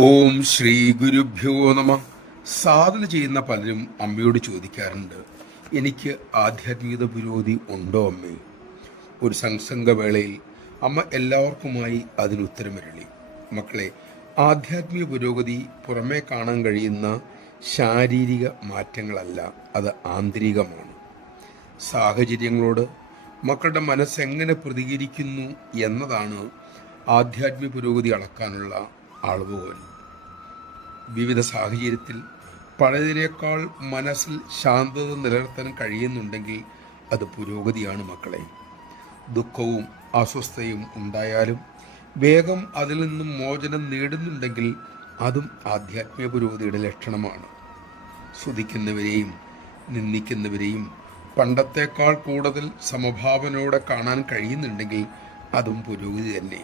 ഓം ശ്രീ ഗുരുഭ്യോ നമ. സാധന ചെയ്യുന്ന പലരും അമ്മയോട് ചോദിക്കാറുണ്ട്, എനിക്ക് ആധ്യാത്മികത പുരോഗതി ഉണ്ടോ അമ്മേ? ഒരു സംസംഗവേളയിൽ അമ്മ എല്ലാവർക്കുമായി അതിനുത്തരമരളി. മക്കളെ, ആധ്യാത്മിക പുരോഗതി പുറമേ കാണാൻ കഴിയുന്ന ശാരീരിക മാറ്റങ്ങളല്ല, അത് ആന്തരികമാണ്. സാഹചര്യങ്ങളോട് മക്കളുടെ മനസ്സെങ്ങനെ പ്രതികരിക്കുന്നു എന്നതാണ് ആധ്യാത്മിക പുരോഗതി അളക്കാനുള്ള അളവുകോൽ. വിവിധ സാഹചര്യത്തിൽ പഴയതിനേക്കാൾ മനസ്സിൽ ശാന്തത നിലനിർത്താൻ കഴിയുന്നുണ്ടെങ്കിൽ അത് പുരോഗതിയാണ് മക്കളെ. ദുഃഖവും അസ്വസ്ഥയും ഉണ്ടായാലും വേഗം അതിൽ നിന്നും മോചനം നേടുന്നുണ്ടെങ്കിൽ അതും ആധ്യാത്മിക പുരോഗതിയുടെ ലക്ഷണമാണ്. സ്തുതിക്കുന്നവരെയും നിന്ദിക്കുന്നവരെയും പണ്ടത്തേക്കാൾ കൂടുതൽ സമഭാവനയോടെ കാണാൻ കഴിയുന്നുണ്ടെങ്കിൽ അതും പുരോഗതി തന്നെ.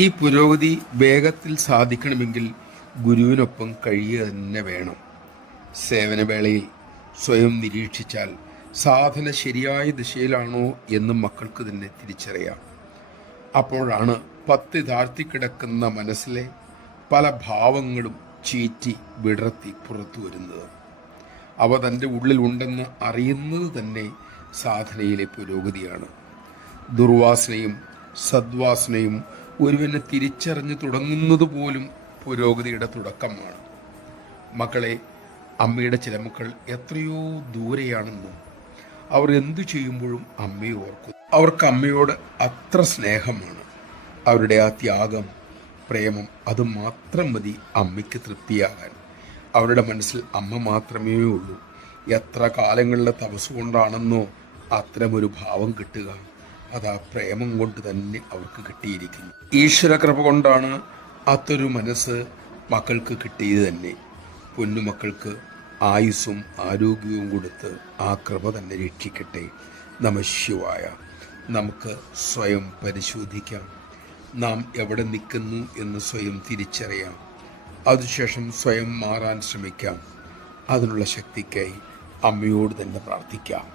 ഈ പുരോഗതി വേഗത്തിൽ സാധിക്കണമെങ്കിൽ ഗുരുവിനൊപ്പം കഴിയുക തന്നെ വേണം. സേവനവേളയിൽ സ്വയം നിരീക്ഷിച്ചാൽ സാധന ശരിയായ ദിശയിലാണോ എന്ന് മക്കൾക്ക് തന്നെ തിരിച്ചറിയാം. അപ്പോഴാണ് പത്തി താഴ്ത്തിക്കിടക്കുന്ന മനസ്സിലെ പല ഭാവങ്ങളും ചീറ്റി വിടർത്തി പുറത്തു വരുന്നത്. അവ തൻ്റെ ഉള്ളിൽ ഉണ്ടെന്ന് അറിയുന്നത് തന്നെ സാധനയിലെ പുരോഗതിയാണ്. ദുർവാസനയും സദ്വാസനയും ഒരുവനെ തിരിച്ചറിഞ്ഞു തുടങ്ങുന്നത് പോലും പുരോഗതിയുടെ തുടക്കമാണ്. മക്കളെ, അമ്മയുടെ ചില മക്കൾ എത്രയോ ദൂരെയാണെന്നും അവർ എന്തു ചെയ്യുമ്പോഴും അമ്മയെ ഓർക്കും. അവർക്ക് അമ്മയോട് അത്ര സ്നേഹമാണ്. അവരുടെ ആ ത്യാഗം, പ്രേമം, അത് മാത്രം മതി അമ്മയ്ക്ക് തൃപ്തിയാകാൻ. അവരുടെ മനസ്സിൽ അമ്മ മാത്രമേ ഉള്ളൂ. എത്ര കാലങ്ങളിലെ തപസ് കൊണ്ടാണെന്നോ അത്തരമൊരു ഭാവം കിട്ടുക, അത് ആ പ്രേമം കൊണ്ട് തന്നെ അവർക്ക് കിട്ടിയിരിക്കുന്നു. ഈശ്വരകൃപ കൊണ്ടാണ് അത്തൊരു മനസ്സ് മക്കൾക്ക് കിട്ടിയത് തന്നെ. പൊന്നുമക്കൾക്ക് ആയുസ്സും ആരോഗ്യവും കൊടുത്ത് ആ കൃപ തന്നെ രക്ഷിക്കട്ടെ. നമഃ ശിവായ. നമുക്ക് സ്വയം പരിശോധിക്കാം. നാം എവിടെ നിൽക്കുന്നു എന്ന് സ്വയം തിരിച്ചറിയാം. അതിനുശേഷം സ്വയം മാറാൻ ശ്രമിക്കാം. അതിനുള്ള ശക്തിക്കായി അമ്മയോട് തന്നെ പ്രാർത്ഥിക്കാം.